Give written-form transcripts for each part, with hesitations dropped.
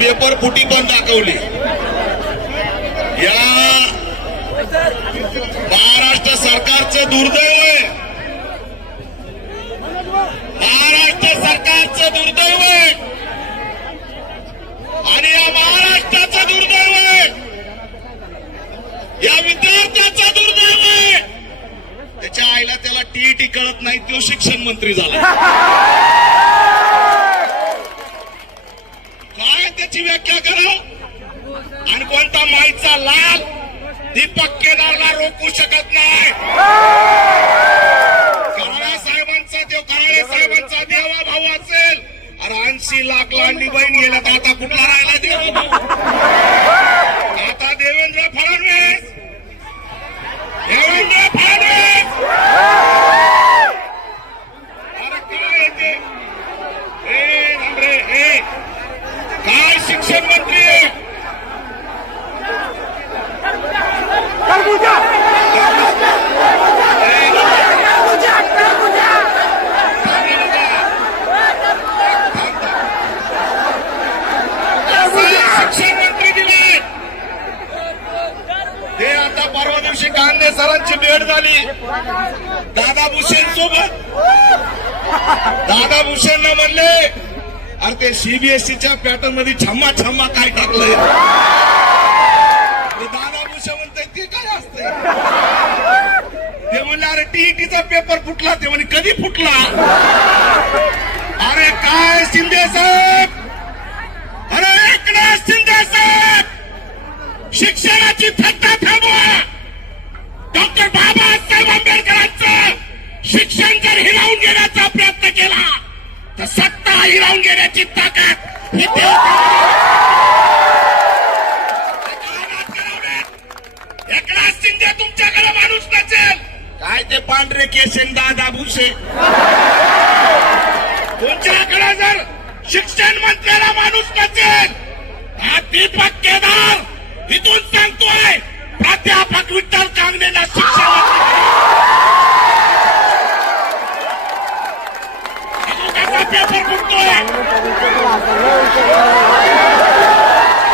Paper फुटी पण दाखवली। या महाराष्ट्र सरकारचं दुर्दैव आहे, महाराष्ट्र सरकारचं दुर्दैव आहे आणि या महाराष्ट्राचं दुर्दैव आहे, या विद्यार्थ्याचं दुर्दैव आहे। त्याच्या आईला त्याला टीईटी कळत नाही, तो शिक्षण मंत्री झाला। काय त्याची व्याख्या करावं आणि कोणता माईचा लाल दीपक केदारला रोखू शकत नाही। कराळे साहेबांचा देवा भाऊ असेल, अरे 80 लाख लांडी बहीण गेल्या तर आता कुठला राहिला देवा भाऊ? आता देवेंद्र फडणवीस, अरे काय येते हे नंबरे, हे काय शिक्षण मंत्री आहे? शिक्षण मंत्री दिले ते आता परवा दिवशी कांदे सरांची भेट झाली दादा भुसेन सोबत। दादा भुसेन म्हणले, अरे ते सीबीएसईच्या पॅटर्न मध्ये छम्मा छम्मा काय टाकलंय? दादा भुसे म्हणताय ते काय असतंय? ते म्हणले अरे टीईटीचा पेपर फुटला। ते म्हणे कधी फुटला? अरे काय शिंदे साहेब, अरे एकनाथ शिंदे साहेब, शिक्षणाची थट्टा थांबवा। डॉक्टर बाबासाहेब आंबेडकरांचं शिक्षण जर हिरावून घेण्याचा प्रयत्न केला तर सत्ता हिरावून घेण्याची ताकद ही एकनाथ शिंदे तुमच्याकडे माणूस नसेल काय ते पांढरे केशेन दादा भुसे, तुमच्याकडे जर शिक्षण मंत्र्याला माणूस नसेल, हा दीपक केदार इथून सांगतोय प्राध्यापक विठ्ठल कांगणेला शिक्षण पेपर फुटतोय।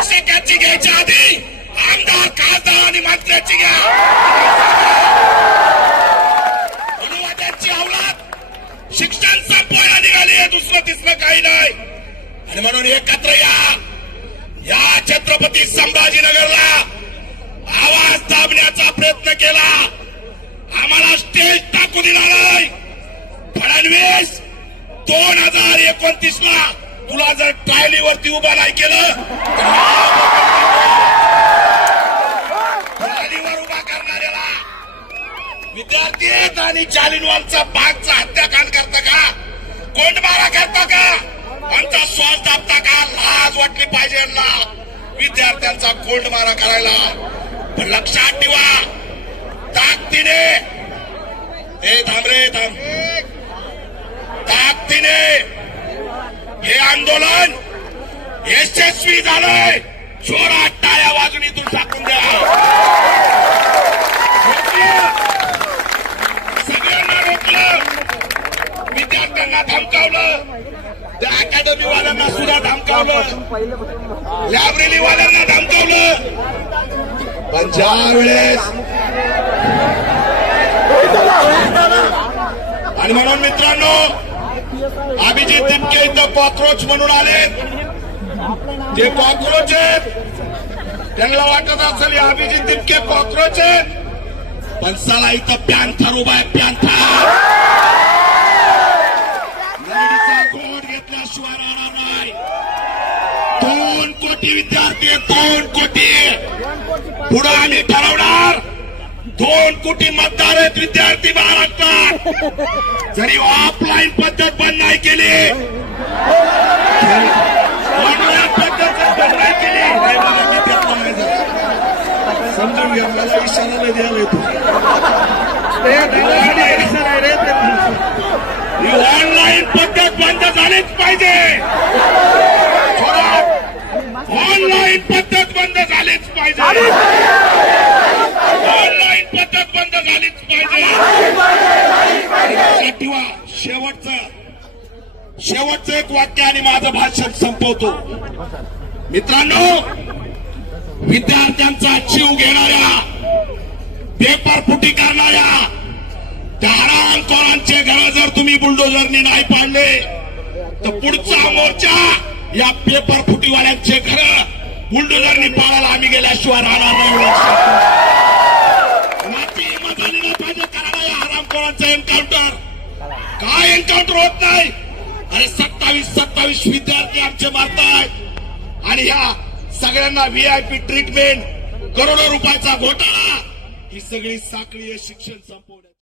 शिक्षकाची घ्यायच्या आधी आमदार, खासदार आणि मंत्र्याची घ्या। अनुवादाची अवलाद शिक्षण संपवायला निघाली आहे, दुसरं तिसरं काही नाही। आणि म्हणून एकत्र या छत्रपती संभाजीनगरला आवाज दाबण्याचा प्रयत्न केला, आम्हाला स्टेज टाकू दिला नाही। फडणवीस 2029 ला तुला जर ट्रायलीवरती उभा नाही केलं ट्रायलीवर उभा करणाऱ्याला विद्यार्थी आहेत आणि जालिनवालचा बागचा हत्याकांड करता का? कोंडमारा करता का? आमचा श्वास दाबता का? लाज वाटली पाहिजे यांना विद्यार्थ्यांचा कोंडमारा करायला। पण लक्षात ठेवा, ताकदीने हे थांब ताकदीने हे आंदोलन यशस्वी झालंय। जोरात टाळ्या वाजून इथून टाकून द्या। सगळ्यांना रोखलं, विद्यार्थ्यांना धमकावलं, त्या अकॅडमीवाल्यांना सुद्धा धमकावलं, लायब्ररीवाल्यांना धमकावलं। पण ज्या वेळेस आणि म्हणून मित्रांनो, अभिजित तिपके इथं कॉक्रोच म्हणून आले, ते कॉक्रोच आहेत। त्यांना वाटत असेल अभिजित तिपके कॉक्रोच आहेत, पण चला इथं पॅन्थर उभा आहे, पॅन्थर। लेडीचा गोड घेतल्याशिवाय राहणार नाही। 2 कोटी विद्यार्थी, 2 कोटी पुढे आम्ही ठरवणार। 2 कोटी मतदार आहेत विद्यार्थी महाराष्ट्रात। जरी ऑफलाईन पद्धत बंद नाही केली, ऑनलाईन पद्धत बंद नाही केली, समजून घ्या, मला इशारा नाही द्यायला येतो। ऑनलाईन पद्धत बंद झालीच पाहिजे, ऑनलाईन पद्धत बंद झालीच पाहिजे, ऑनलाईन पद्धत बंद झालीच पाहिजे। ठेवा शेवटचं एक वाक्य आणि माझं भाषण संपवतो। मित्रांनो, विद्यार्थ्यांचा जीव घेणाऱ्या, पेपर फुटी करणाऱ्या त्या हरामखोरांचे घर जर तुम्ही बुलडोझरनी नाही पाडले तर पुढचा मोर्चा या पेपर फुटीवाल्यांचे घर बुलडोझरनी पाडायला आम्ही गेल्याशिवाय राहणार नाही. माती हिंमत झाली नाही पाहिजे करायला या हरामखोरांचं एन्काउंटर. काय एन्काउंटर होत नाही? अरे 27 विद्यार्थी आमचे मारतायत आणि ह्या सगळ्यांना VIP ट्रीटमेंट, करोडो रुपयाचा घोटाळा, ही सगळी साखळी शिक्षण संपवण्याची.